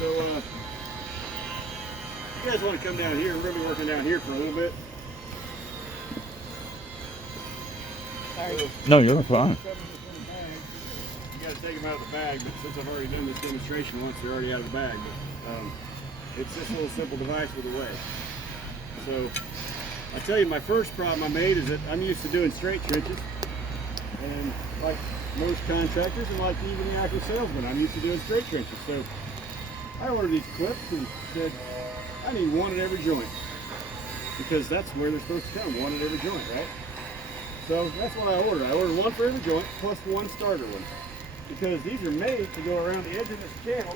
So you guys want to come down here? We're going to be working down here for a little bit. Sorry. No, you're fine. You got to take them out of the bag, but since I've already done this demonstration once, they're already out of the bag. But it's just a little simple device with a wedge. So I tell you, my first problem I made is that I'm used to doing straight trenches, and like most contractors, and like even the ACO salesman, I'm used to doing straight trenches. So I ordered these clips and said, I need one at every joint, because that's where they're supposed to come, one at every joint, right? So that's what I ordered. I ordered one for every joint, plus one starter one, because these are made to go around the edge of this channel,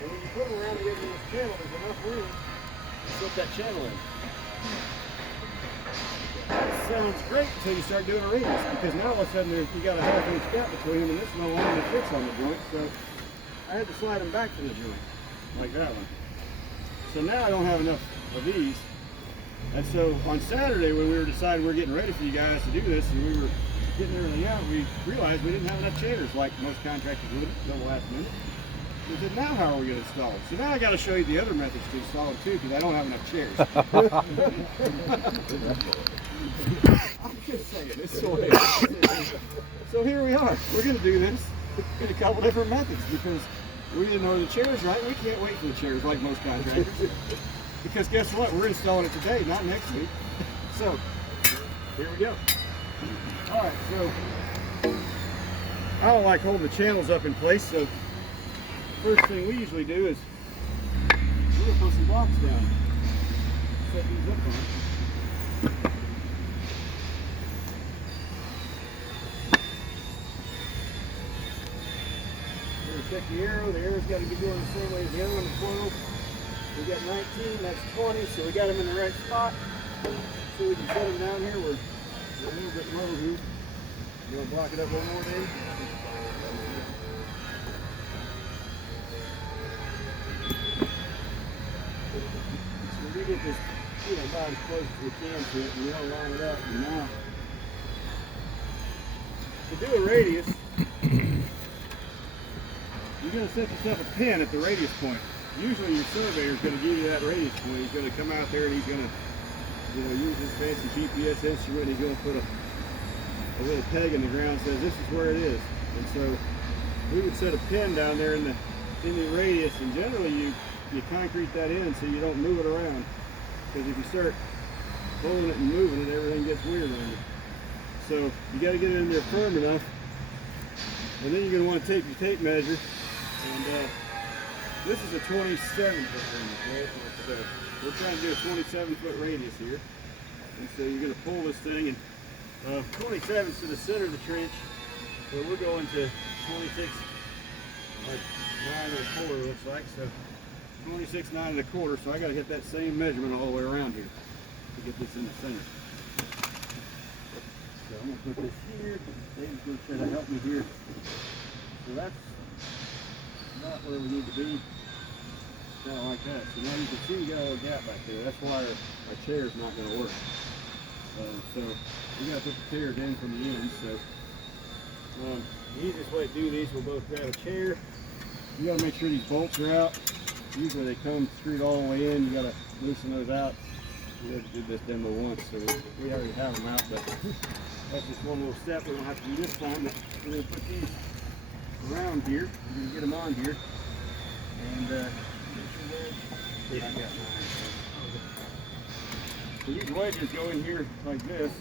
and when you put them around the edge of this channel, there's enough room to slip that channel in. That sounds great until you start doing a radius, because now all of a sudden you got a half-inch gap between them, and this no longer fits on the joint, so I had to slide them back to the joint, like that one. So now I don't have enough of these. And so on Saturday, when we were deciding we were getting ready for you guys to do this, and we were getting everything out, we realized we didn't have enough chairs like most contractors would until the last minute. We said, now how are we going to install it? So now I got to show you the other methods to install it too, because I don't have enough chairs. I'm just saying, it's so So here we are. We're going to do this in a couple different methods, because we didn't order the chairs right. We can't wait for the chairs like most contractors. Because guess what? We're installing it today, not next week. So, here we go. Alright, so I don't like holding the channels up in place, so first thing we usually do is we're going to put some blocks down. Set these up on. We're going to check the arrow. The arrow's got to be going the same way as the other one, the 12. We got 19, that's 20, so we got them in the right spot. So we can set them down here. We're a little bit low here. You want to block it up one more, Dave? So we get this, about as close as we can to it, and we don't line it up. And now, to do a radius, you're going to set yourself a pin at the radius point. Usually your surveyor is going to give you that radius point. He's going to come out there and he's going to, use his fancy GPS instrument. He's going to put a little peg in the ground that says this is where it is. And so we would set a pin down there in the radius, and generally you concrete that in so you don't move it around. Because if you start holding it and moving it, everything gets weird on you. So you got to get it in there firm enough, and then you're going to want to take your tape measure. And this is a 27-foot radius, right? So we're trying to do a 27-foot radius here. And so you're going to pull this thing, and 27 is to the center of the trench. So we're going to 26, like 9 1/4 looks like. So 26, 9 1/4. So I got to hit that same measurement all the way around here to get this in the center. So I'm going to put this here. Dave's going to try to help me here. So that's not where we need to be. Kind of like that. So now you can see we got a little gap back there. That's why our chair is not going to work. So we got to put the chairs in from the end. So the easiest way to do these, we'll both grab a chair. You got to make sure these bolts are out. Usually they come screwed all the way in. You got to loosen those out. We already did this demo once, so we already have them out. But that's just one little step we don't have to do this time. But we're going to put these around here. We're going to get them on here. And yeah, I got mine. So these wedges go in here like this,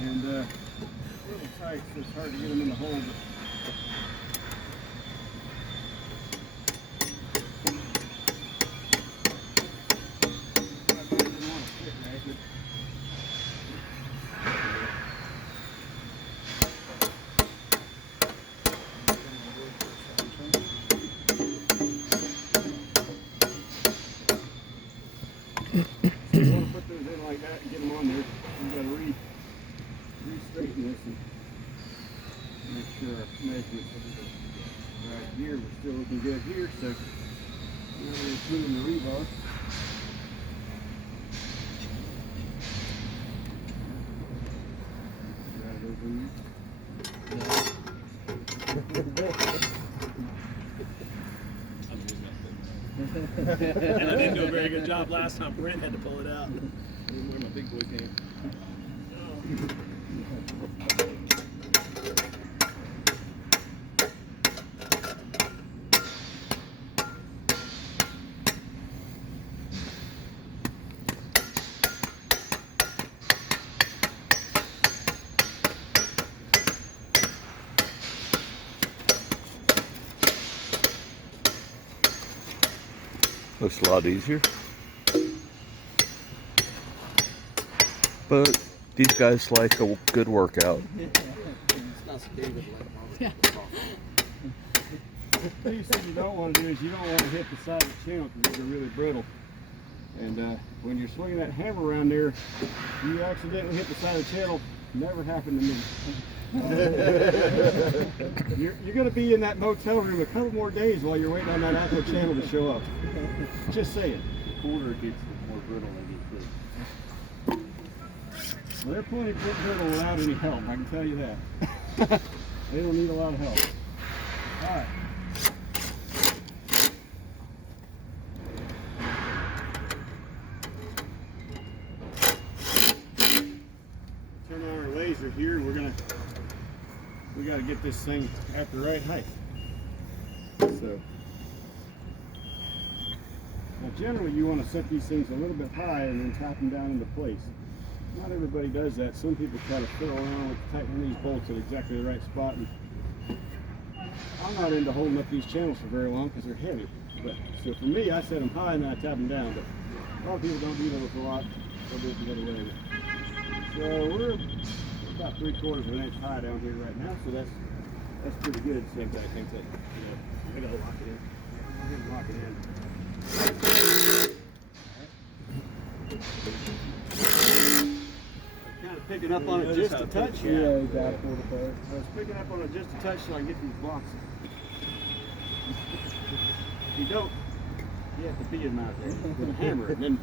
and a little tight, so it's hard to get them in the hole. So you want to put those in like that and get them on there. We've got to re-straighten this and make sure our measurements are right here. We're still looking good here, so now we're put in the rebar. And I didn't do a very good job last time. Brent had to pull it out. Where my big boy came. Looks a lot easier. But these guys like a good workout. The thing you don't want to do is you don't want to hit the side of the channel because they're really brittle. And when you're swinging that hammer around there, you accidentally hit the side of the channel. Never happened to me. You're going to be in that motel room a couple more days while you're waiting on that ACO channel to show up. Just saying. The colder it gets, the more brittle they get too. Well, they're plenty brittle without any help, I can tell you that. They don't need a lot of help. All right. Turn on our laser here, and we got to get this thing at the right height. So, now generally you want to set these things a little bit high and then tap them down into place. Not everybody does that. Some people try to fiddle around with tightening these bolts at exactly the right spot. And I'm not into holding up these channels for very long because they're heavy. But so for me, I set them high and then I tap them down. But a lot of people don't do those a lot. They'll do it the other way. So we're about 3/4 of an inch high down here right now. So that's pretty good. Same thing. I think that I gotta lock it in. I'm gonna lock it in. Kind of picking up on it just a touch here. Yeah, exactly. I was picking up on it just a touch so I can get these blocks. If you don't, you have to beat them out there with a hammer. And then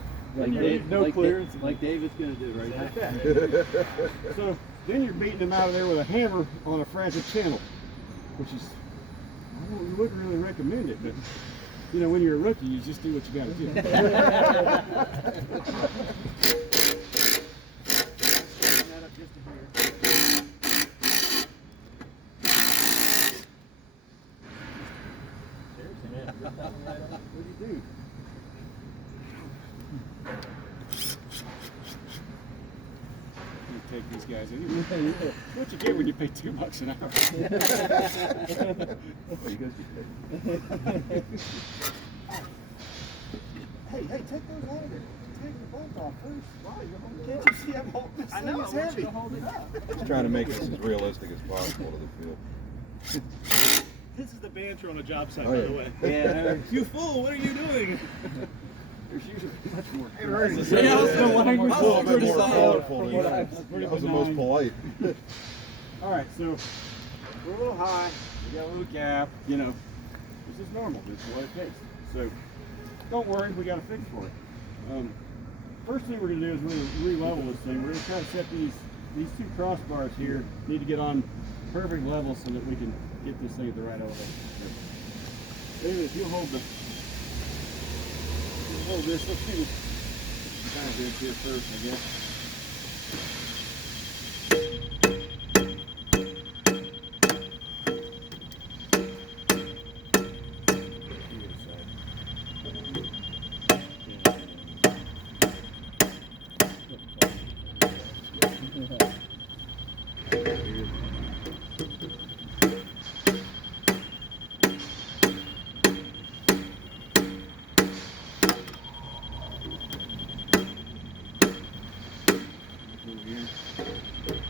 no clearance. Like David's going to do right now. Like that. So then you're beating them out of there with a hammer on a fragile channel, which is, I wouldn't really recommend it, but you know, when you're a rookie, you just do what you got to do. What do you do? You take these guys anyway. What you get when you pay $2 an hour? Hey, take those out of there. Take the bolt off first. Why? Can't you see I'm holding this thing? It's heavy. Hold it up. Just trying to make this as realistic as possible to the field. This is the banter on a job site, Oh, by yeah. the way. Yeah. You fool, what are you doing? There's usually much more. Yeah, I was the language A little bit more solid. colorful than that. That was the most polite. All right, so we're a little high. We got a little gap. You know, this is normal. This is what it takes. So don't worry, we got a fix for it. First thing we're going to do is re-level this thing. We're going to try to set these two crossbars here. Need to get on perfect level so that we can get this thing at the right elevation. David, if you'll hold this, let's see this kind of good here first, I guess.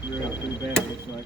You're out pretty bad, it looks like.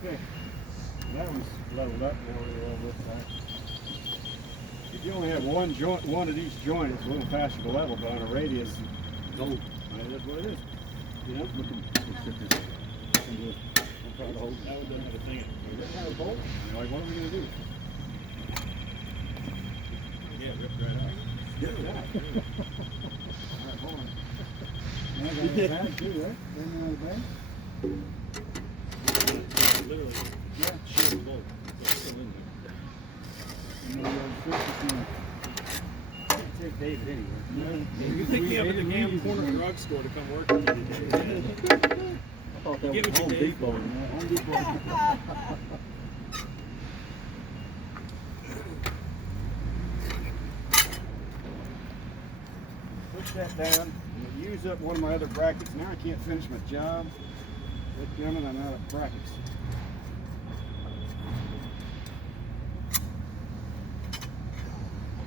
Okay, that one's leveled up more than all this time. you only have one joint, one at each joint, it's a little faster to level, but on a radius, it's old. That's what it is. You know? That one doesn't have a thing. It doesn't have a bolt. You're like, what are we going to do? Yeah, ripped right off. Get it out. Alright, hold on. And I got a bag too, right? Bring me on the bag? Literally, Yeah. sheer bolt. It's still in there. And then the surface one. Take David anyway. You picked me up at the damn corner drugstore to come work with you today. I thought that Give was it to Home Dave. Depot. Home Depot. Push that down. I'm gonna use up one of my other brackets. Now I can't finish my job. That coming, I'm out of brackets.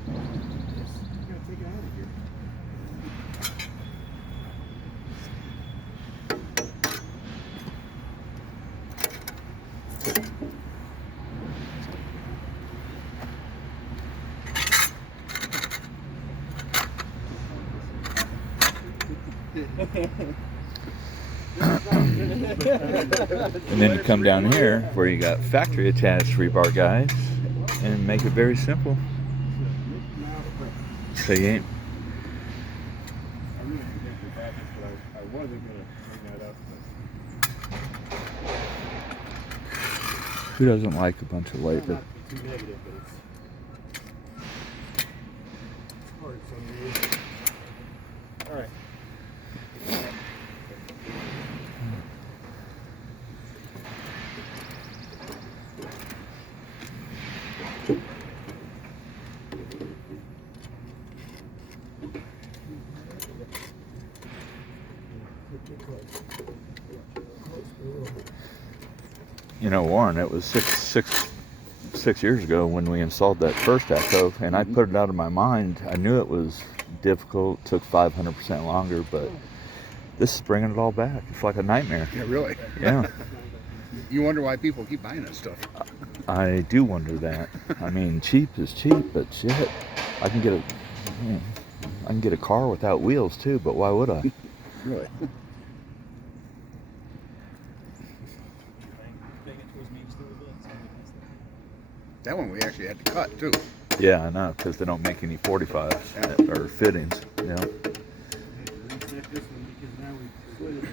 I gotta take it out of here. And then you come down here where you got factory attached rebar guys and make it very simple. So you ain't. I really forget the brackets, but I wasn't gonna bring that up. Who doesn't like a bunch of But labor? not to be too negative, but it's hard some days. All right. You know, Warren, it was six years ago when we installed that first ACO, and I put it out of my mind. I knew it was difficult, took 500% longer, but this is bringing it all back. It's like a nightmare. Yeah, really. Yeah, You wonder why people keep buying that stuff. I do wonder that. I mean, cheap is cheap, but shit, I can get a car without wheels too, but why would I? Really. That one we actually had to cut too. Yeah, I know, because they don't make any 45s or fittings. Yeah. Reset this one because now we slid it.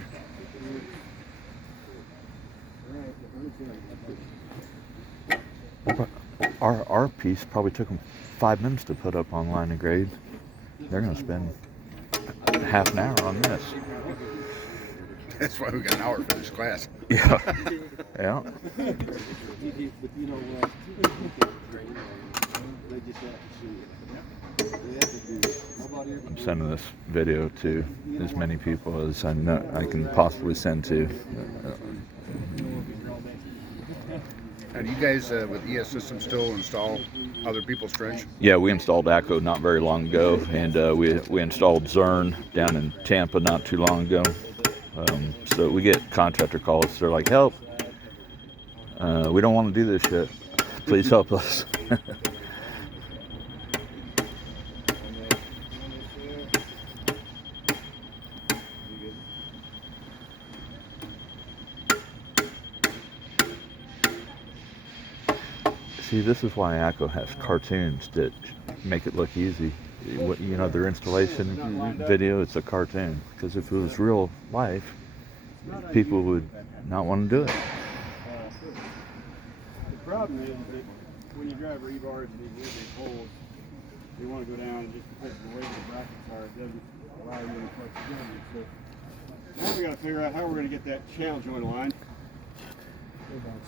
Our piece probably took them 5 minutes to put up on line and grade. They're going to spend half an hour on this. That's why we got an hour for this class. Yeah. Yeah. But you know what? They just have to see it. They have to do it. Nobody ever I'm sending this video to as many people as I know I can possibly send to. Now, do you guys with ES Systems still install other people's trench? Yeah, we installed ACO not very long ago, and we installed Zern down in Tampa not too long ago. So we get contractor calls. They're like, "Help! We don't want to do this shit. Please help us." See, this is why ACO has cartoons that make it look easy. You know, their installation video, it's a cartoon. Because if it was real life, people would not want to do it. The problem is that when you drive rebars and these big holes, you want to go down and just because of the way the brackets are, it doesn't allow you any flexibility. So now we got to figure out how we're going to get that channel joint aligned.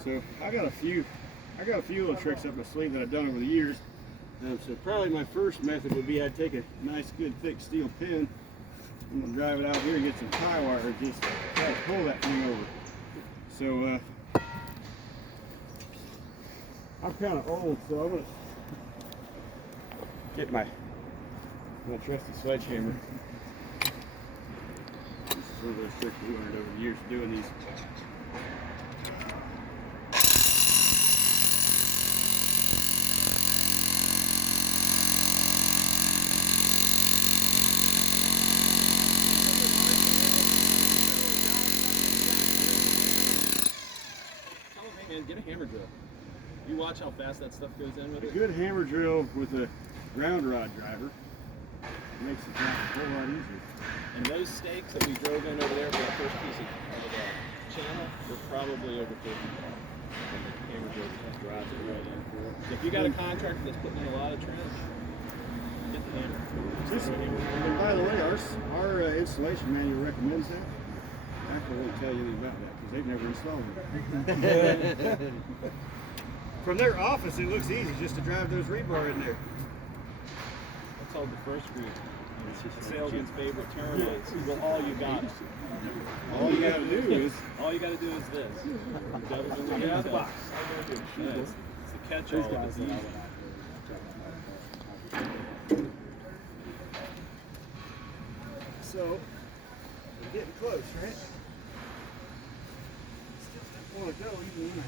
So I got a few little tricks up my sleeve that I've done over the years. So probably my first method would be I'd take a nice good thick steel pin. I'm going to drive it out here and get some tie wire and just try to pull that thing over. So I'm kind of old, so I'm going to get my trusty sledgehammer. This is one of those tricks we learned over the years doing these. hammer drill. You watch how fast that stuff goes in with A it. good hammer drill with a ground rod driver makes the job a whole lot easier. And those stakes that we drove in over there for the first piece of channel were probably over 50 pounds. And the hammer drill just drives it right in. So if you got a contractor that's putting in a lot of trench, get the hammer. And by the way, our installation manual recommends that. ACO won't tell you anything about that because they've never installed it. From their office, it looks easy just to drive those rebar in there. That's called the first group. The salesman's favorite term is, well, all you got. All you gotta do is this. Devil's in the details. Yeah, it's the catch-all of it's easy. So, we're getting close, right? Still don't want to go even when I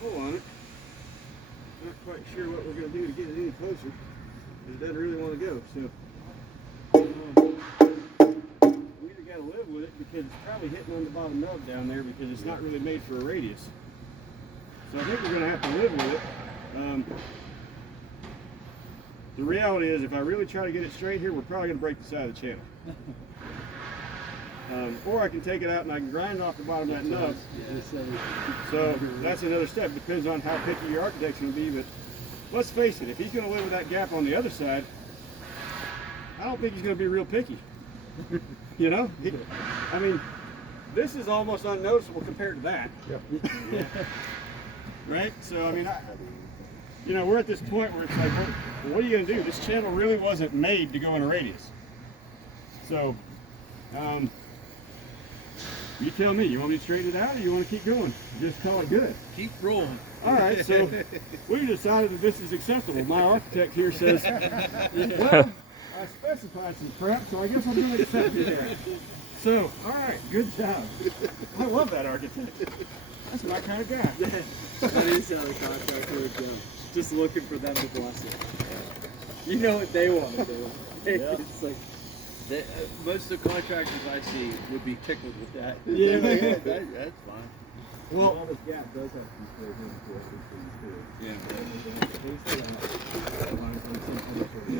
pull on it. Not quite sure what we're going to do to get it any closer. It doesn't really want to go. So, we either got to live with it because it's probably hitting on the bottom nub down there because it's not really made for a radius. So I think we're going to have to live with it. The reality is, if I really try to get it straight here, we're probably going to break the side of the channel. Or I can take it out and I can grind off the bottom of that nub. So that's another step. Depends on how picky your architect's going to be. But let's face it, if he's going to live with that gap on the other side, I don't think he's going to be real picky. You know? I mean, this is almost unnoticeable compared to that. Yep. Right? So, I mean, you know, we're at this point where it's like, well, what are you going to do? This channel really wasn't made to go in a radius. So, you tell me, you want me to straighten it out or you want to keep going? Just call it good. Keep rolling. All right, so we decided that this is acceptable. My architect here says, well, I specified some prep, so I guess I'm going to accept it there. So, all right, good job. I love that architect. That's my kind of guy. That is how the contractor would go. Just looking for them to bless it. You know what they want to do. It's like, most of the contractors I see would be tickled with that. Yeah, that's fine. Well, this gap does have some clear room for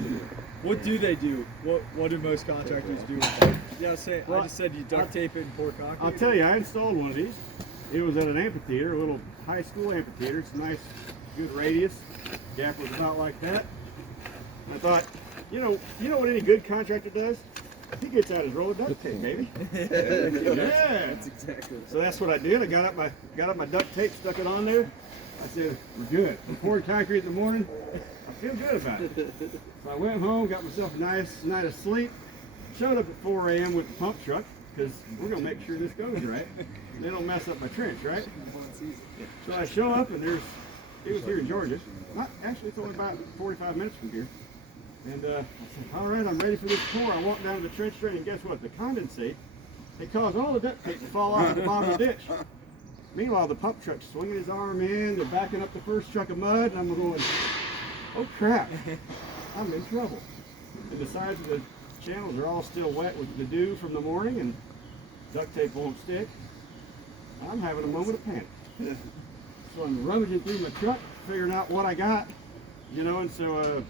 it. What do they do? What do most contractors do? Yeah, I just said you duct tape it and pour concrete. I'll tell you, I installed one of these. It was at an amphitheater, a little high school amphitheater. It's a nice, good radius. Gap was about like that. And I thought, you know what any good contractor does? He gets out his roll of duct tape, baby. Yeah. That's exactly right. So that's what I did. I got up my duct tape, stuck it on there. I said, we're good. I poured concrete in the morning. I feel good about it. So I went home, got myself a nice night of sleep. Showed up at 4 a.m. with the pump truck because we're gonna make sure this goes right. They don't mess up my trench, right? So I show up and it was here in Georgia. Actually, it's only about 45 minutes from here. And I said, all right, I'm ready for this pour. I walked down to the trench drain, and guess what? The condensate, it caused all the duct tape to fall off at the bottom of the ditch. Meanwhile, the pump truck's swinging his arm in, they're backing up the first truck of mud, and I'm going, oh crap, I'm in trouble. And the sides of the channels are all still wet with the dew from the morning, and duct tape won't stick. I'm having a moment of panic. So I'm rummaging through my truck, figuring out what I got, you know, and so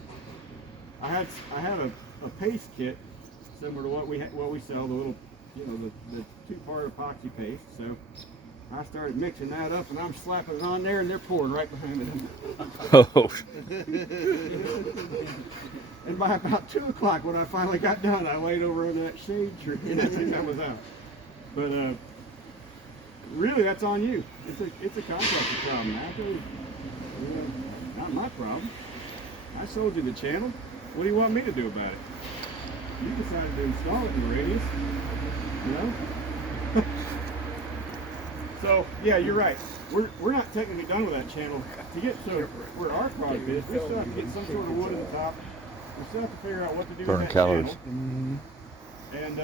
I have a paste kit similar to what we sell, the little, you know, the two-part epoxy paste. So I started mixing that up, and I'm slapping it on there, and they're pouring right behind me. Oh, And by about 2 o'clock, when I finally got done, I laid over under that shade tree, and I think that was out. But really, that's on you. It's a contractor problem. Not my problem. I sold you the channel. What do you want me to do about it? You decided to install it in the radius, you know? So, yeah, you're right. We're not technically done with that channel. To get to where our product is, we still have to get some sort of wood at the top. We still have to figure out what to do burning with that calories. channel. And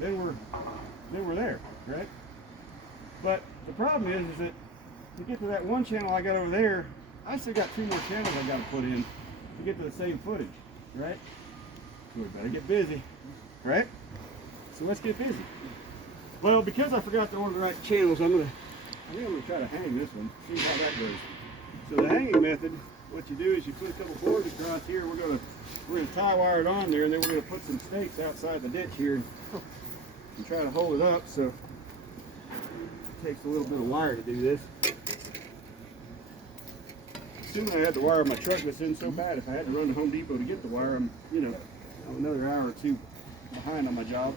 then we're there, right? But the problem is that to get to that one channel I got over there, I still got 2 more channels I got to put in to get to the same footage, right? So we better get busy, right? So let's get busy. Well, because I forgot to order the right channels, I'm I think I'm going to try to hang this one, see how that goes. So the hanging method, what you do is you put a couple boards across here. We're gonna tie wire it on there, and then we're gonna put some stakes outside the ditch here and try to hold it up. So it takes a little bit of wire to do this. Assuming I had the wire, my truck was in so bad. If I had to run to Home Depot to get the wire, I'm another hour or two behind on my job.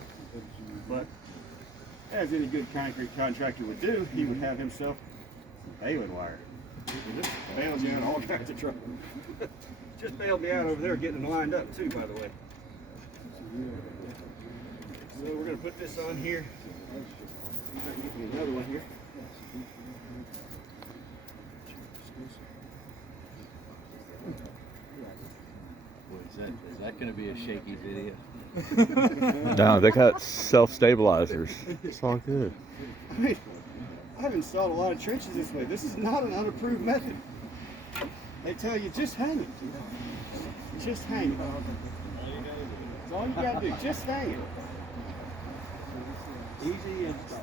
But as any good concrete contractor would do, he would have himself some baling wire. This bails you out of all kinds of trouble. Just bailed me out over there getting it lined up too, by the way. So we're going to put this on here. Get me another one here. Is that going to be a shaky video? No, they got self-stabilizers. It's all good. I mean, I've installed a lot of trenches this way. This is not an unapproved method. They tell you just hang it. Just hang it. That's all you got to do. Just hang it. Easy install.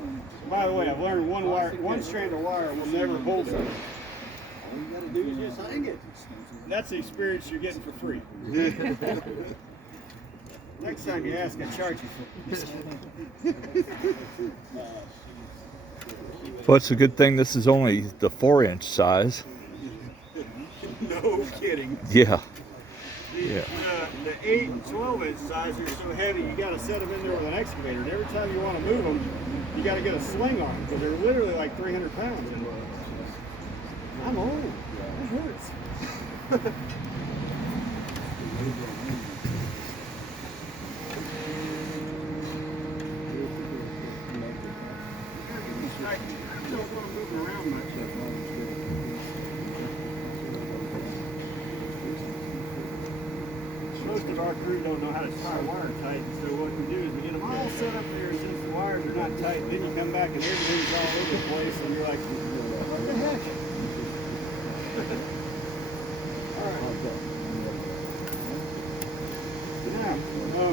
By the way, I've learned one strand of wire will never hold something. All you got to do is just hang it. That's the experience you're getting for free. Next time you ask, I charge you for it. Well, it's a good thing this is only the 4-inch size. No kidding. Yeah. The 8 and 12 inch size are so heavy you got to set them in there with an excavator. And every time you want to move them, you got to get a sling on them because they're literally like 300 pounds. I'm old. It hurts. I don't want to move around much. Most of our crew don't know how to tie wire tight, so what we do is we get them all set up there, and since the wires are not tight, then you come back and everything's all over the place, and you're like, what the heck? Alright. Now,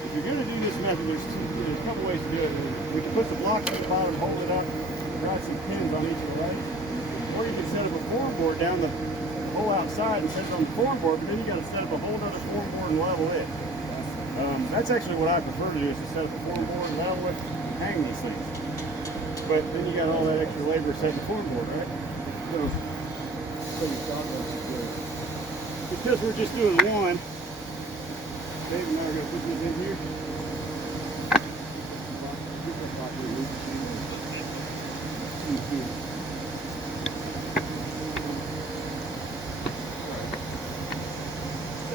if you're going to do this method, there's a couple ways to do it. We can put some blocks on the bottom, hold it up, write some pins on each of the legs, or you can set up a form board down the hole outside and set it on the form board, but then you got to set up a whole other form board and level it. That's actually what I prefer to do, is to set up a form board and level it and hang these things. But then you got all that extra labor setting the form board, right? So because we're just doing one, Dave and I are going to put this in here.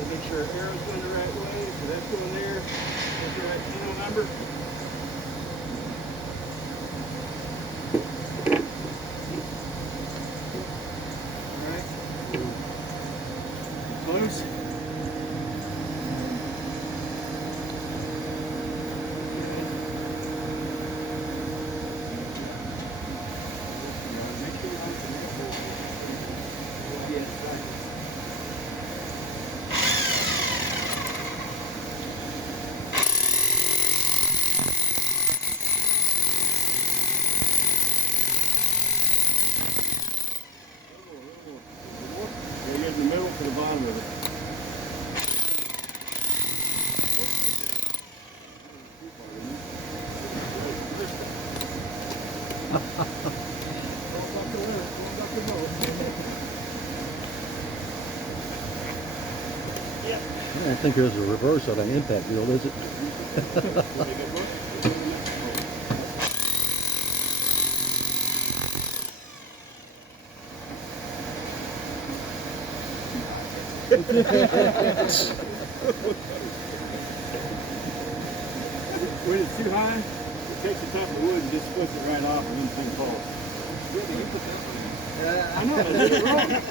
Make sure our arrow's going the right way, so that's going there. That's the right channel number. Alright. Close. In the middle to the bottom of it. I don't think there's a reverse on an impact wheel, is it? When it's too high, it takes the top of the wood and just flips it right off and then things falls. I know, I did it wrong.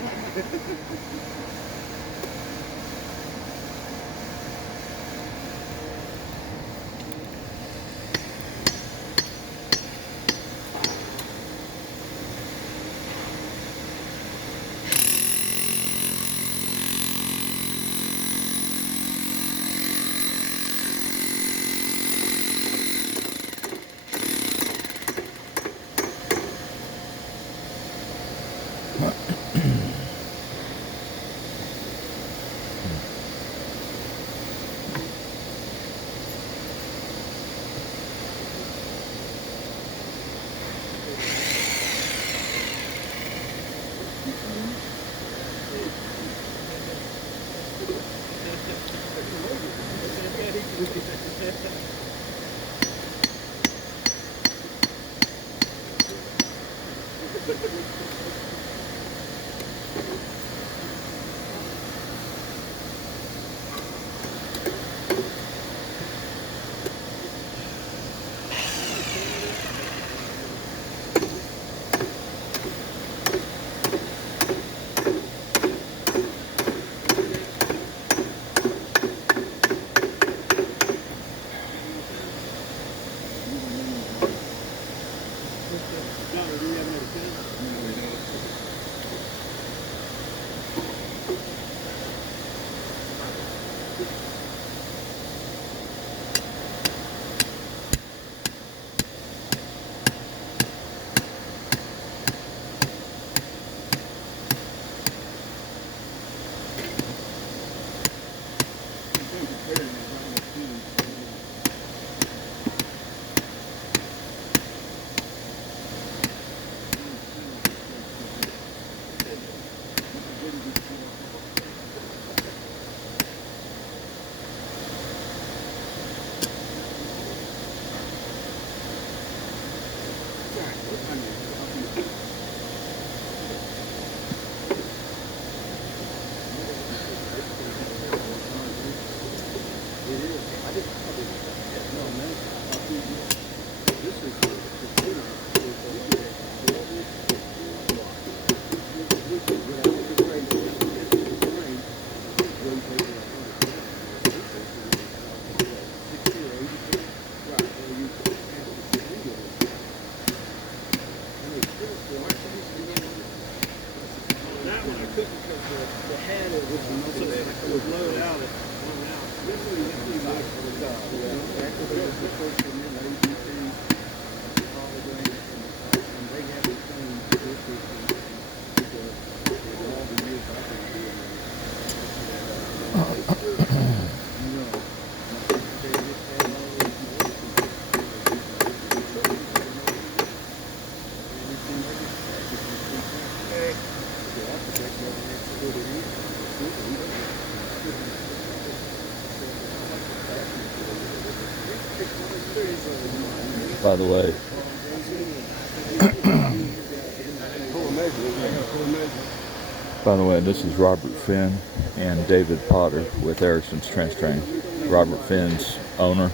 By the way, this is Robert Finn and David Potter with Erickson's Trench Train. Robert Finn's owner,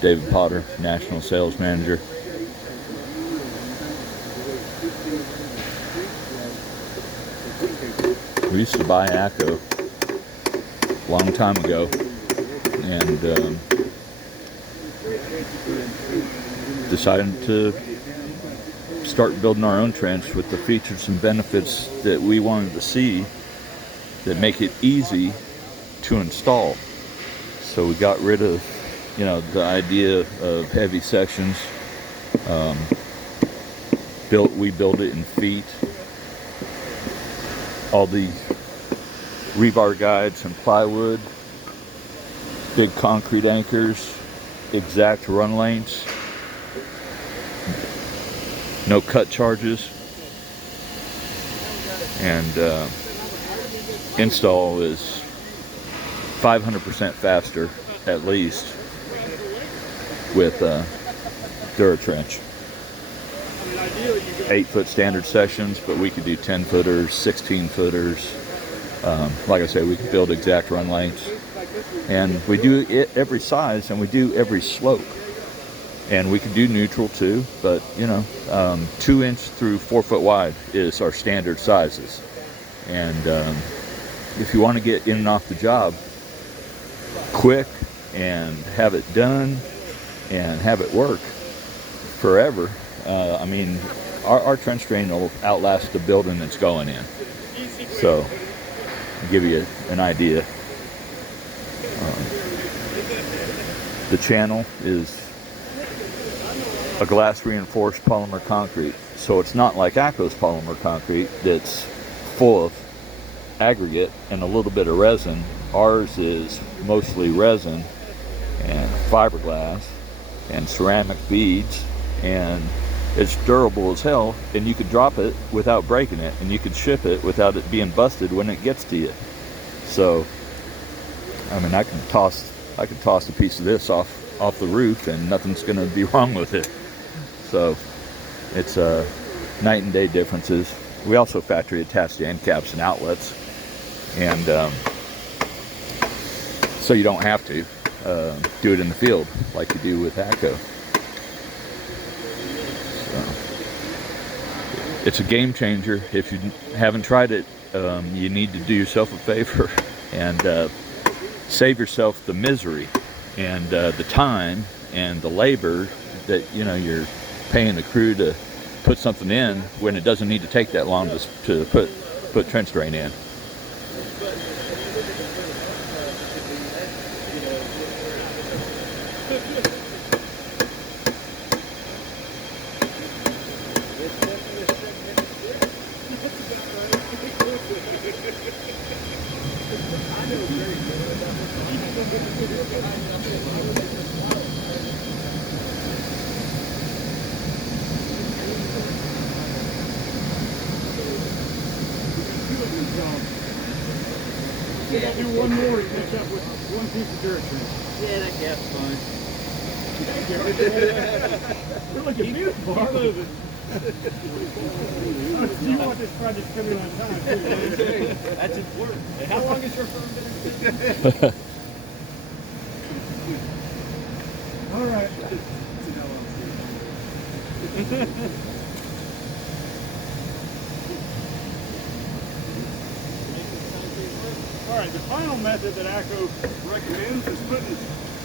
David Potter, national sales manager. We used to buy ACO a long time ago, and decided to start building our own trench with the features and benefits that we wanted to see that make it easy to install. So we got rid of, the idea of heavy sections. We built it in feet. All the rebar guides and plywood, big concrete anchors, exact run lengths, no cut charges, and install is 500% faster at least with Dura Trench. 8-foot standard sections, but we could do 10-footers, 16-footers. Like I say, we could build exact run lengths, and we do it every size, and we do every slope. And we can do neutral too, but 2-inch through 4-foot wide is our standard sizes. And if you want to get in and off the job quick and have it done and have it work forever, our trench drain will outlast the building it's going in. So, to give you an idea, the channel is a glass reinforced polymer concrete, so it's not like ACO's polymer concrete that's full of aggregate and a little bit of resin. Ours is mostly resin and fiberglass and ceramic beads, and it's durable as hell, and you could drop it without breaking it, and you could ship it without it being busted when it gets to you. So I mean, I could toss a piece of this off the roof and nothing's gonna be wrong with it. So it's night and day differences. We also factory attach the end caps and outlets, and so you don't have to do it in the field like you do with ACO. So it's a game changer. If you haven't tried it, you need to do yourself a favor and save yourself the misery and the time and the labor that you're paying the crew to put something in when it doesn't need to take that long to put trench drain in. We gotta do one more to catch up with one piece of Dura Trench. Yeah, that gap's fine. We're looking beautiful. Keep moving. You want this project coming on time, too. That's important. Hey, how long has your firm been in business? All right. All right, the final method that ACO recommends is putting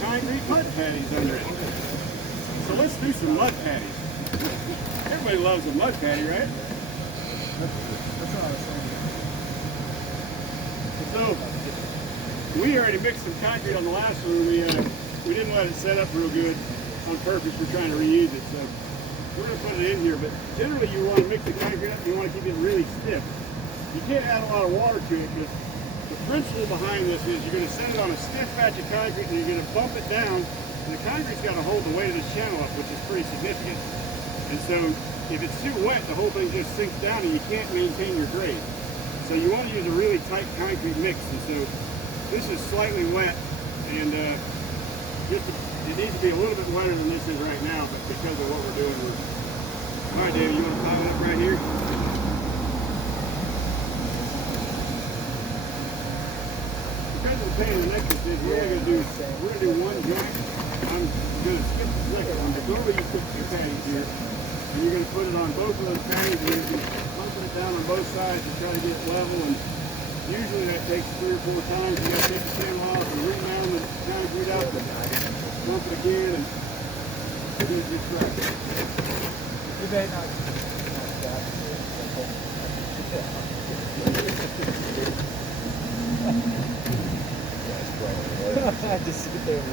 concrete mud patties under it. So let's do some mud patties. Everybody loves a mud patty, right? So we already mixed some concrete on the last one. We didn't let it set up real good on purpose. We're trying to reuse it, so we're gonna put it in here. But generally, you want to mix the concrete up. You want to keep it really stiff. You can't add a lot of water to it because the principle behind this is you're going to set it on a stiff patch of concrete and you're going to bump it down, and the concrete's got to hold the weight of this channel up, which is pretty significant. And so if it's too wet, the whole thing just sinks down and you can't maintain your grade. So you want to use a really tight concrete mix. And so this is slightly wet, and it needs to be a little bit wetter than this is right now, but because of what we're doing, all right, David, you want to pile it up right here? Because of the pain in the neck, we're gonna do one joint. I'm gonna skip the second one, but normally you put two patties here, and you're gonna put it on both of those patties, and you're gonna pump it down on both sides to try to get it level. And usually that takes 3 or 4 times. You gotta take the channel off and re-mount the concrete up, and pump it again, and do it just right. You better not. I just sit there and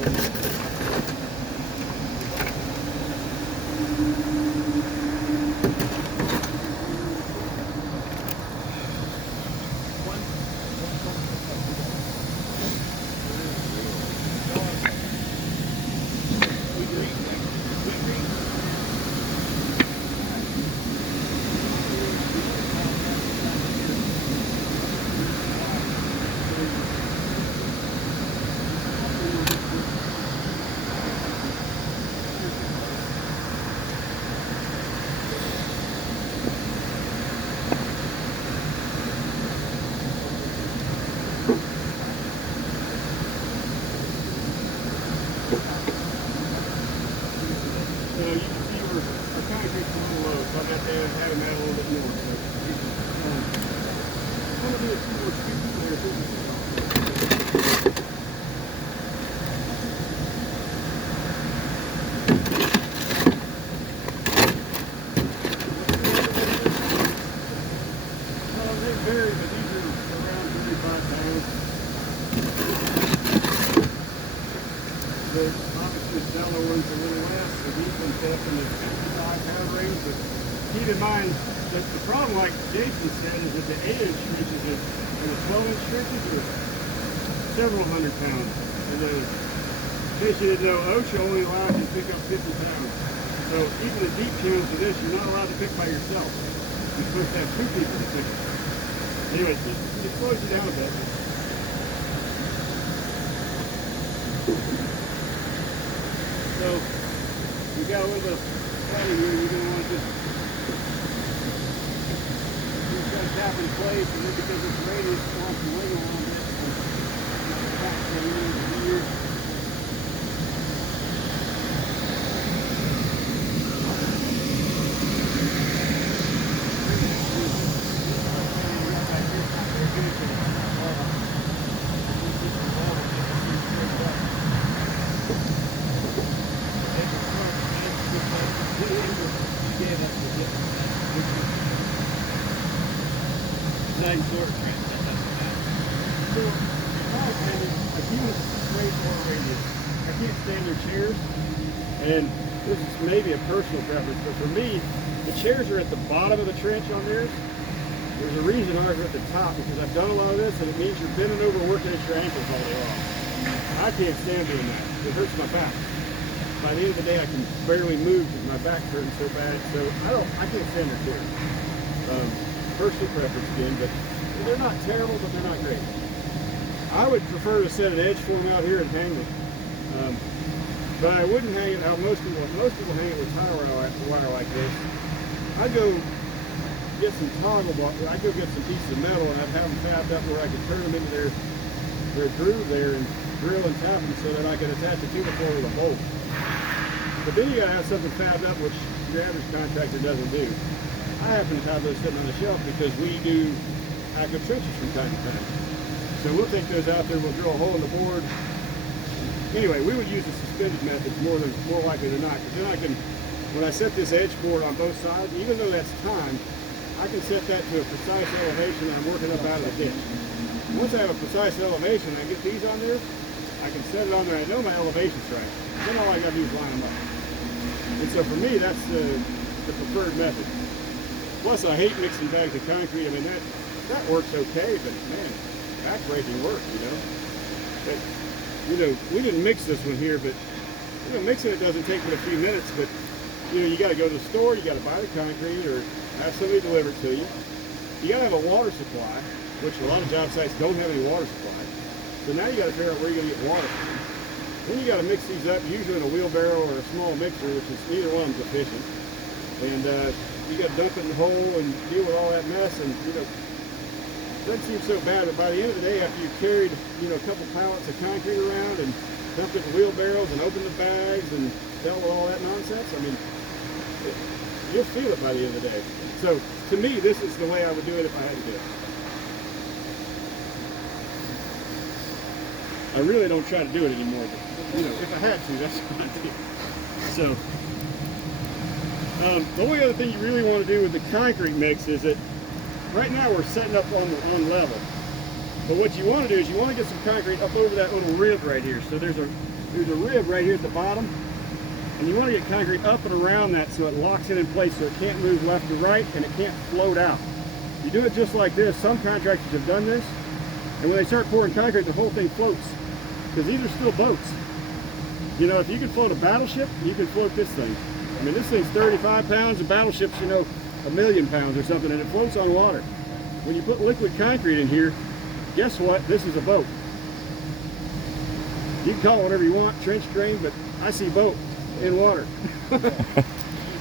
You can see our concrete's a little low, so I got to have him add a little bit more. So, I'm going to do a few more scoops there. They vary, but these are around 35 pounds. Obviously, the shallow ones are a little less, so these ones up in the 55-pound range. But keep in mind, the problem, like Jason said, is that the 8-inch trenches and the 12-inch trenches are several hundred pounds. And in case you didn't know, OSHA only allows you to pick up 50 pounds. So even the deep channels of this, you're not allowed to pick by yourself. You're supposed to have 2 people to pick it. Anyway, it slows you down a bit. So you got a little bit of padding here, you're going to want to just try to tap in place, and then because it's radius, it wants to wiggle a little bit. So here. And this is maybe a personal preference, but for me, the chairs are at the bottom of the trench on theirs. There's a reason ours are at the top, because I've done a lot of this, and it means you're bending over working at your ankles all day long. I can't stand doing that. It hurts my back. By the end of the day, I can barely move because my back's hurting so bad. So I can't stand their chairs. Personal preference again, but they're not terrible, but they're not great. I would prefer to set an edge for them out here and hang them. But I wouldn't hang it how most people hang it with tie wire like this. I'd go get some toggle bar, I'd go get some pieces of metal, and I'd have them fabbed up where I could turn them into their groove there and drill and tap them so that I could attach a 2x4 with a bolt. But then you gotta have something fabbed up, which your average contractor doesn't do. I happen to have those sitting on the shelf because we do ACO trenches from time to time. So we'll take those out there, we'll drill a hole in the board. Anyway, we would use the suspended method more likely than not, because then I can, when I set this edge board on both sides, even though that's time, I can set that to a precise elevation and I'm working up out of the ditch. Once I have a precise elevation and I get these on there, I can set it on there. I know my elevation's right. Then all I got to do is line them up. And so for me, that's the preferred method. Plus, I hate mixing bags of concrete. I mean, that works okay, but man, backbreaking work, you know. But, you know, we didn't mix this one here, but you know, mixing it doesn't take but a few minutes. But you know, you got to go to the store, you got to buy the concrete, or have somebody deliver it to you. You got to have a water supply, which a lot of job sites don't have any water supply. So now you got to figure out where you're going to get water from. Then you got to mix these up, usually in a wheelbarrow or a small mixer, which is neither one of them's efficient. And you got to dump it in the hole and deal with all that mess. And you know, it doesn't seem so bad, but by the end of the day, after you've carried, you know, a couple pallets of concrete around and dumped it in wheelbarrows and opened the bags and dealt with all that nonsense, I mean, you'll feel it by the end of the day. So to me, this is the way I would do it if I had to do it. I really don't try to do it anymore, but you know, if I had to, that's what I do. So the only other thing you really want to do with the concrete mix is that right now we're setting up on level. But what you want to do is you want to get some concrete up over that little rib right here. So there's a rib right here at the bottom, and you want to get concrete up and around that so it locks it in place so it can't move left or right and it can't float out. You do it just like this. Some contractors have done this, and when they start pouring concrete, the whole thing floats, because these are still boats. You know, if you can float a battleship, you can float this thing. I mean, this thing's 35 pounds, a battleship's, you know, 1,000,000 pounds or something, and it floats on water. When you put liquid concrete in here, guess what? This is a boat. You can call it whatever you want, trench drain, but I see boat in water.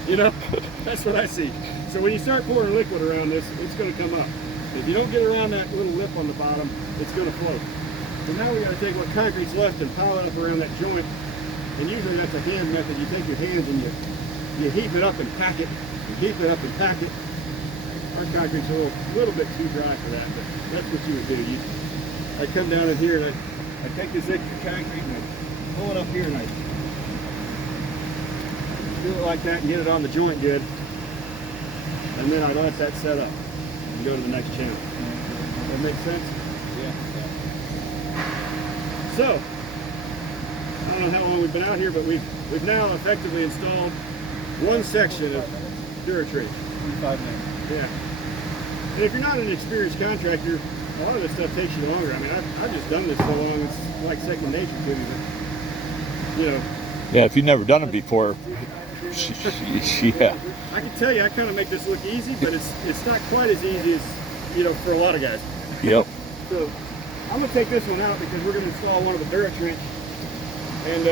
You know, that's what I see. So when you start pouring liquid around this, it's going to come up. If you don't get around that little lip on the bottom, it's going to float. So now we got to take what concrete's left and pile it up around that joint. And usually that's a hand method. You take your hands and you heap it up and pack it. You heap it up and pack it. Our concrete's a little bit too dry for that, but that's what you would do. I come down in here and I take this extra concrete and I pull it up here and I do it like that and get it on the joint good. And then I let that set up and go to the next channel. That make sense? Yeah. So, I don't know how long we've been out here, but we've now effectively installed one section of Dura Trench. 5 minutes. Yeah. And if you're not an experienced contractor, a lot of this stuff takes you longer. I mean, I've just done this so long, it's like second nature to me. But, you know. Yeah, if you've never done it before, yeah. I can tell you, I kind of make this look easy, but it's not quite as easy as, you know, for a lot of guys. Yep. So I'm going to take this one out because we're going to install one of the Dura Trench. And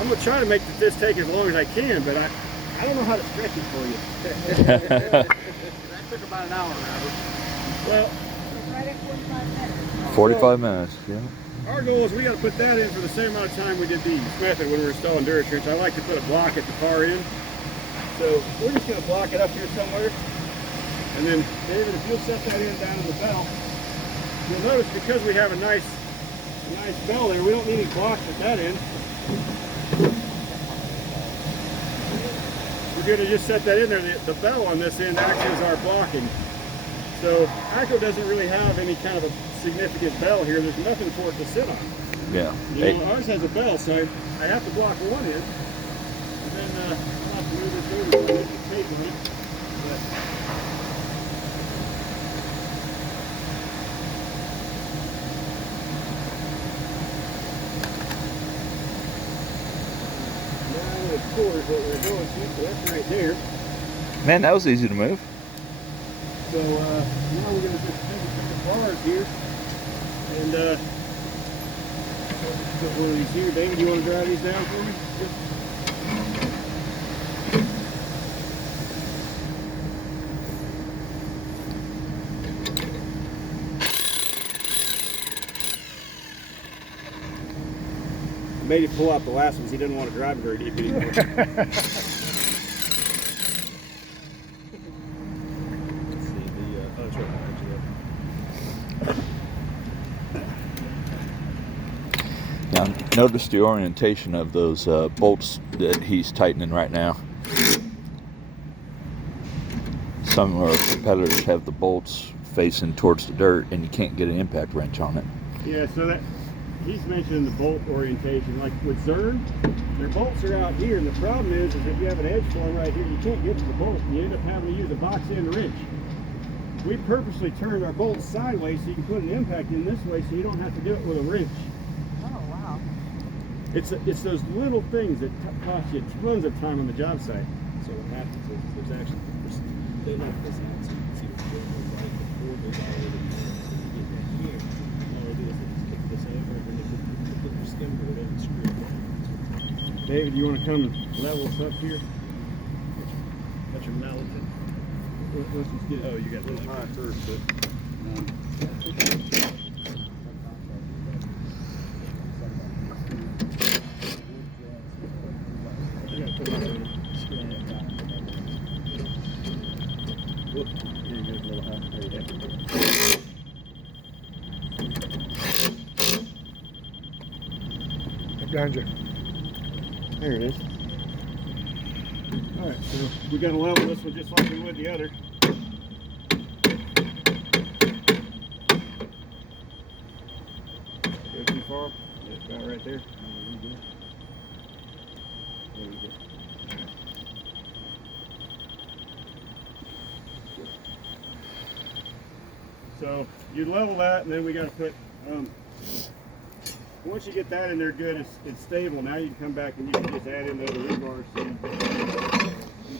I'm going to try to make this take as long as I can, but I don't know how to stretch it for you. That took about an hour, Robert. Well, Right at 45 minutes. 45 minutes, yeah. our goal is we got to put that in for the same amount of time we did the method when we were installing Dura Trench. I like to put a block at the far end. So we're just going to block it up here somewhere. And then, David, if you'll set that in down in the bell, you'll notice because we have a nice bell there, we don't need any blocks at that end. We're going to just set that in there. The bell on this end acts as our blocking. So ACO doesn't really have any kind of a significant bell here. There's nothing for it to sit on. Yeah. You know, ours has a bell, so I have to block one end. And then I'll have to move this over so I can tape on it. Now, of course, what we're going to, so that's right there. Man, that was easy to move. So now we're going to just take a couple bars here and put one of these here. David, you want to drive these down for me? Made him pull out the last ones. He didn't want to drive it very deep anymore. Now, notice the orientation of those bolts that he's tightening right now. Some of our competitors have the bolts facing towards the dirt and you can't get an impact wrench on it. Yeah, so that he's mentioning the bolt orientation. Like with Zern, their bolts are out here, and the problem is if you have an edge form right here, you can't get to the bolt. You end up having to use a box end wrench. We purposely turned our bolts sideways so you can put an impact in this way so you don't have to do it with a wrench. Oh, wow. It's those little things that cost you tons of time on the job site. So what happens is there's actually, they left this out so you can see the floor right before it goes all the way to the end. So you get back here, all they do is they just kick this over and then they put their skim board in and screw it down. David, you want to come and level us up here? That's your mallet. Let's just get it. Oh, you got a little high first, but Behind you. there it is. All right, so we got to level this one just like we would the other. Go too far? Yeah, about right there. There we go. So you level that, and then we got to put. Once you get that in there good, it's stable. Now you can come back and you can just add in the other rebars. So you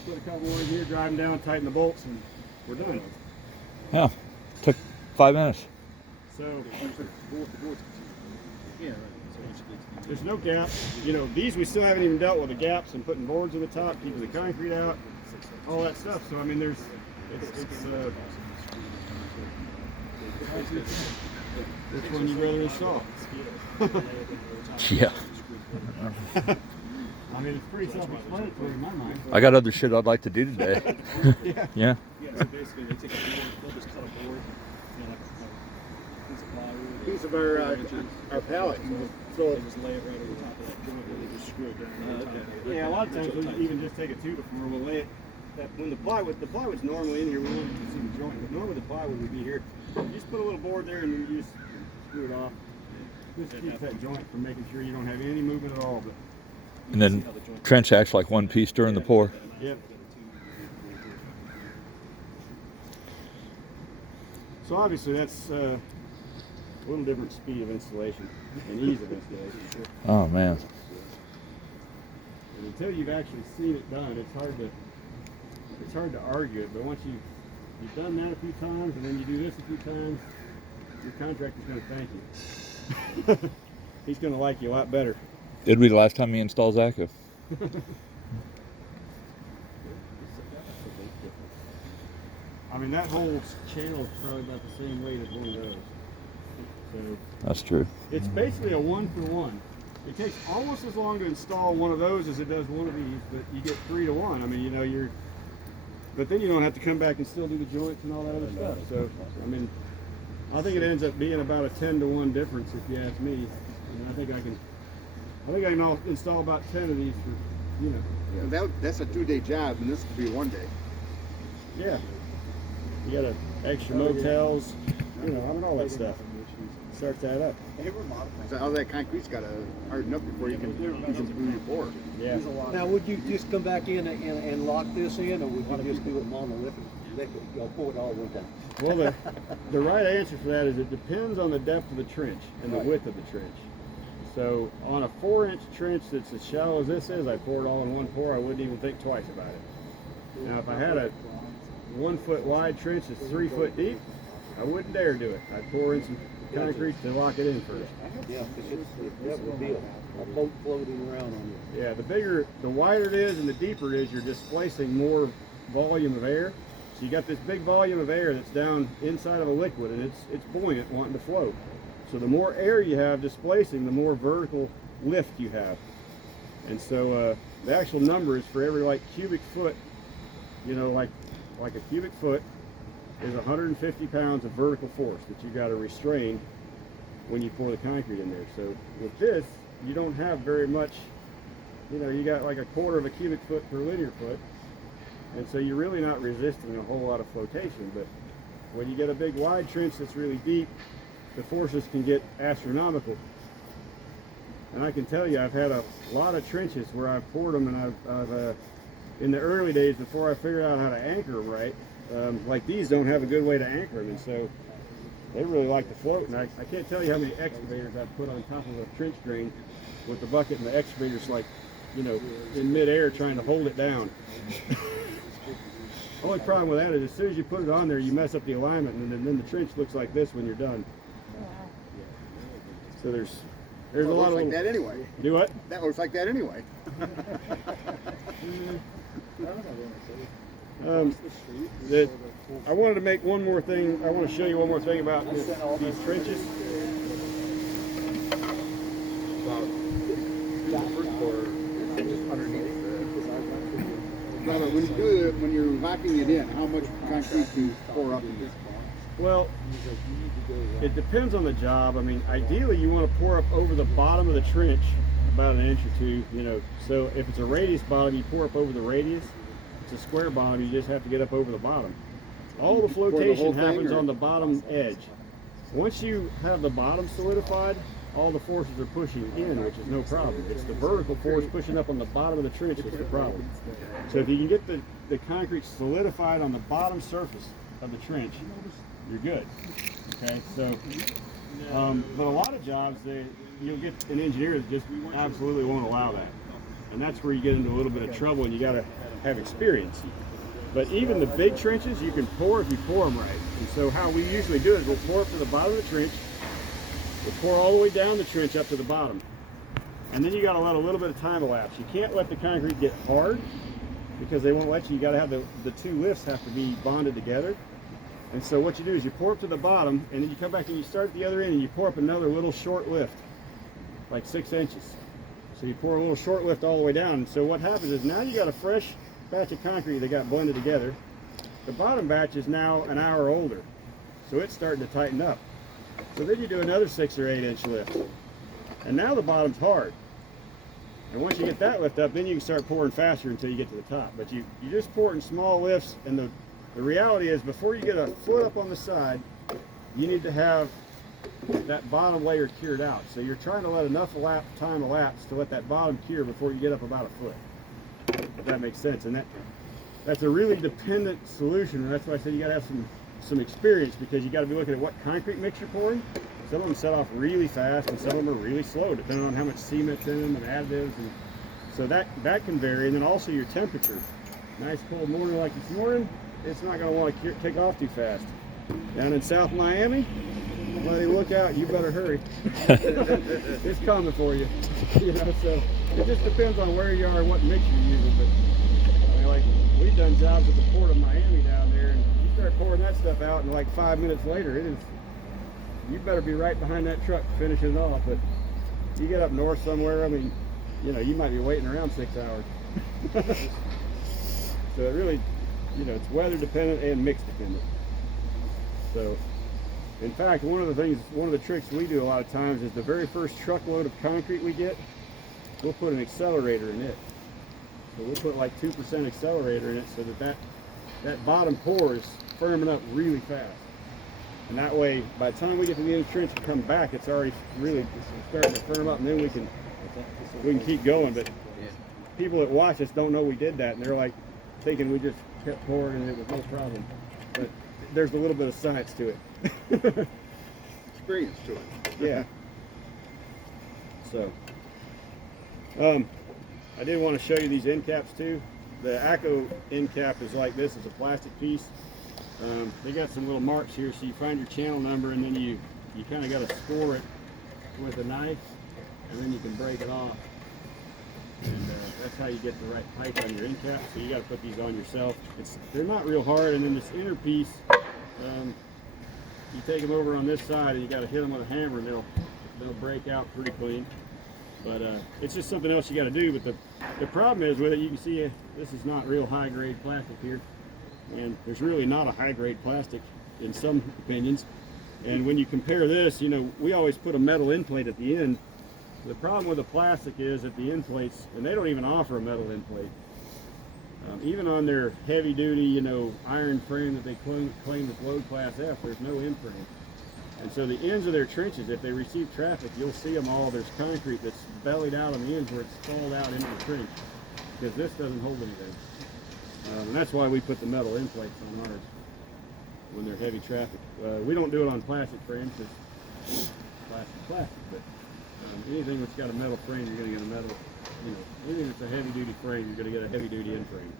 put a couple more in here, drive them down, tighten the bolts, and we're done. Yeah, took 5 minutes. So Yeah, right. So there's no gap. You know, these we still haven't even dealt with the gaps and putting boards in the top, keeping the concrete out, all that stuff. So I mean, it's which one you rather install? Yeah. I mean, it's pretty self-explanatory in my mind. I got other shit I'd like to do today. Yeah. Yeah. Yeah, so basically they take a board, they'll just cut a board, you know, like a piece of plywood. Piece of our pallet. So they just lay it right over the top of that joint and they just screw it down. on top of it. Yeah, a lot of times we'll even just take a 2-4, we'll lay it. When the plywood's normally in here, we won't see the joint, but normally the plywood would be here. You just put a little board there and you just screw it off. Just keeps that joint from making sure you don't have any movement at all. But And then trench acts like one piece during the pour. yep. So obviously that's a little different speed of installation and ease of installation. Oh man. And until you've actually seen it done, it's hard to argue it. But once you've done that a few times, and then you do this a few times, your contractor's going to thank you. He's going to like you a lot better. It'd be the last time he installs ACO. I mean, that whole channel is probably about the same weight as one of those. So That's true. it's basically a 1-for-1. It takes almost as long to install one of those as it does one of these, but you get 3 to 1. I mean, you know, but then you don't have to come back and still do the joints and all that other stuff. So, I mean, I think it ends up being about a 10 to 1 difference if you ask me. And I think I can install about 10 of these for, you know. That's a 2-day job, and this could be 1 day. Yeah. You got extra motels, you know, I mean, all that stuff. Starts that up. So all that concrete's got to harden up before you can do your pour. Yeah. Now, would you just come back in and lock this in, or would you just do it monolithic? You'll pour it all one time? Well, the right answer for that is it depends on the depth of the trench and the width of the trench. So on a 4-inch trench that's as shallow as this is, I pour it all in one pour. I wouldn't even think twice about it. Now, if I had a 1 foot wide trench that's 3 foot deep, I wouldn't dare do it. I'd pour in some concrete to lock it in first. Yeah, because that would be a boat floating around on you. Yeah, the wider it is and the deeper it is, you're displacing more volume of air. So you got this big volume of air that's down inside of a liquid, and it's buoyant, wanting to float. So the more air you have displacing, the more vertical lift you have. And so the actual number is for every cubic foot, you know, like a cubic foot is 150 pounds of vertical force that you got to restrain when you pour the concrete in there. So with this, you don't have very much, you know, you got like a quarter of a cubic foot per linear foot. And so you're really not resisting a whole lot of flotation. But when you get a big wide trench that's really deep, the forces can get astronomical. And I can tell you, I've had a lot of trenches where I've poured them, and I've in the early days before I figured out how to anchor them right, like these don't have a good way to anchor them, and so they really like to float. And I can't tell you how many excavators I've put on top of a trench drain with the bucket and the excavator's like, you know, in midair trying to hold it down. Only problem with that is as soon as you put it on there, you mess up the alignment, and then the trench looks like this when you're done. So there's a lot of like that anyway. Do what? That looks like that anyway. I wanted to make one more thing. I want to show you one more thing about these trenches. Robert, when you do it, when you're locking it in, how much concrete do you pour up in this? Well, it depends on the job. I mean, ideally you want to pour up over the bottom of the trench about an inch or two, you know. So if it's a radius bottom, you pour up over the radius. If it's a square bottom, you just have to get up over the bottom. All the flotation happens on the bottom edge. Once you have the bottom solidified, all the forces are pushing in, which is no problem. It's the vertical force pushing up on the bottom of the trench that's the problem. So if you can get the concrete solidified on the bottom surface of the trench, you're good. Okay, so but a lot of jobs, you'll get an engineer that just absolutely won't allow that, and that's where you get into a little bit of trouble, and you got to have experience. But even the big trenches, you can pour if you pour them right. And so how we usually do it is we'll pour up to the bottom of the trench, we'll pour all the way down the trench up to the bottom, and then you got to let a little bit of time elapse. You can't let the concrete get hard because they won't let you. You got to have the two lifts have to be bonded together. And so what you do is you pour up to the bottom, and then you come back and you start at the other end and you pour up another little short lift, like 6 inches. So you pour a little short lift all the way down. And so what happens is now you got a fresh batch of concrete that got blended together. The bottom batch is now an hour older, so it's starting to tighten up. So then you do another 6 or 8 inch lift, and now the bottom's hard. And once you get that lift up, then you can start pouring faster until you get to the top. But you just pour it in small lifts, and the reality is before you get a foot up on the side, you need to have that bottom layer cured out. So you're trying to let enough time elapse to let that bottom cure before you get up about a foot. If that makes sense. And that's a really dependent solution, and that's why I said you got to have some some experience, because you got to be looking at what concrete mix you're pouring. Some of them set off really fast, and some of them are really slow, depending on how much cement's in them and additives, and so that can vary. And then also your temperature. Nice cold morning like this morning, it's not going to want to take off too fast. Down in South Miami, buddy, look out! You better hurry. It's coming for you. You know, so it just depends on where you are and what mix you're using. But I mean, like we've done jobs at the Port of Miami down there, and you start pouring that stuff out, and like 5 minutes later, it is. You better be right behind that truck finishing it off. But you get up north somewhere, I mean, you know, you might be waiting around 6 hours. So it really, you know, it's weather dependent and mix dependent. So, in fact, one of the tricks we do a lot of times is the very first truckload of concrete we get, we'll put an accelerator in it. So we'll put like 2% accelerator in it, so that bottom pour is firming up really fast. And that way, by the time we get to the end of the trench and come back, it's already really starting to firm up, and then we can keep going. But people that watch us don't know we did that, and they're like thinking we just kept pouring and it was no problem. But there's a little bit of science to it. Experience to it. Yeah. So, I did want to show you these end caps too. The ACO end cap is like this. It's a plastic piece. They got some little marks here, so you find your channel number, and then you kind of got to score it with a knife, and then you can break it off. And that's how you get the right pipe on your end cap. So you got to put these on yourself. They're not real hard, and then this inner piece, you take them over on this side, and you got to hit them with a hammer, and they'll break out pretty clean. But it's just something else you got to do. But the problem is with it, you can see this is not real high grade plastic here. And there's really not a high-grade plastic in some opinions. And when you compare this, you know, we always put a metal end plate at the end. The problem with the plastic is that the end plates, and they don't even offer a metal end plate. Even on their heavy-duty, you know, iron frame that they claim is load class F, there's no end frame. And so the ends of their trenches, if they receive traffic, you'll see them all. There's concrete that's bellied out on the ends where it's stalled out into the trench, because this doesn't hold anything. And that's why we put the metal end plates on ours when they're heavy traffic. We don't do it on plastic frames, because plastic. But anything that's got a metal frame, you're going to get a metal. You know, anything that's a heavy-duty frame, you're going to get a heavy-duty end frame.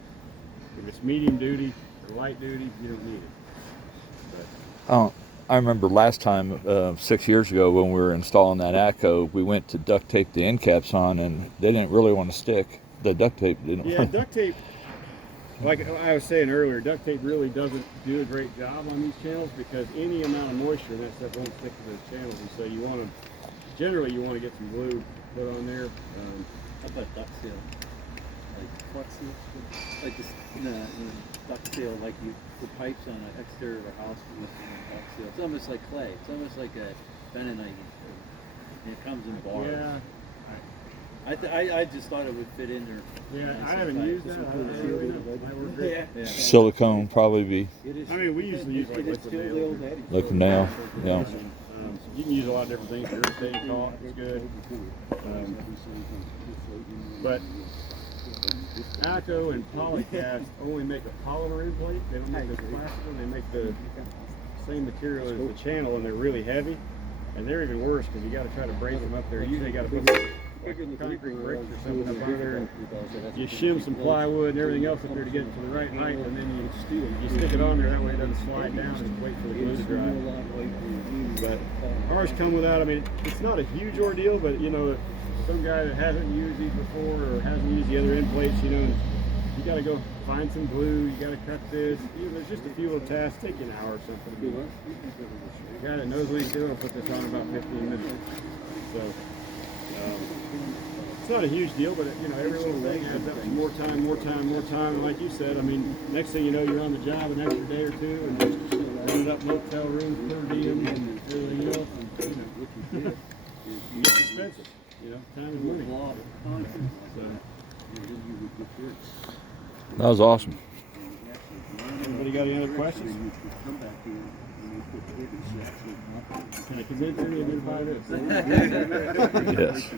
If it's medium duty or light duty, you don't need it. Oh, I remember last time, 6 years ago, when we were installing that ACO, we went to duct tape the end caps on, and they didn't really want to stick. The duct tape didn't. Yeah, duct tape. Like I was saying earlier, duct tape really doesn't do a great job on these channels, because any amount of moisture in that stuff won't stick to those channels. And so generally you want to get some glue put on there. How about duct seal? Like what seal? Like this, duct seal, like you put pipes on an exterior of a house with duct seal. It's almost like clay. It's almost like a bentonite. And it comes in bars. Yeah. I just thought it would fit in there. Yeah, I haven't used that. I don't really know. Might work great. Yeah. Silicone probably be I mean, we usually use like liquid nail. liquid nail. Yeah. You can use a lot of different things. Irritating caulk is good. But ACO and Polycast only make a polymer end plate. They don't make the plastic one. They make the same material as the channel, and they're really heavy. And they're even worse, because you got to try to brace them up there. Usually you got to put concrete bricks or something up on there, and you shim some plywood and everything else up there to get it to the right height, and then you stick it on there. That way it doesn't slide down, and wait for the glue to dry. But ours come without. I mean, it's not a huge ordeal, but you know, some guy that hasn't used these before or hasn't used the other end plates, you know, you got to go find some glue. You got to cut this. You know, there's just a few little tasks. Take you an hour or something. The guy that knows what he's doing will put this on in about 15 minutes. So. It's not a huge deal, but you know, every little thing adds up to more time. And like you said, I mean, next thing you know, you're on the job an extra day or two, and ended up motel rooms, per diem, and everything else. And, you know, it's expensive. You know, time is money. So, That was awesome. anybody got any other questions? Can I convince any of you to buy this? Yes.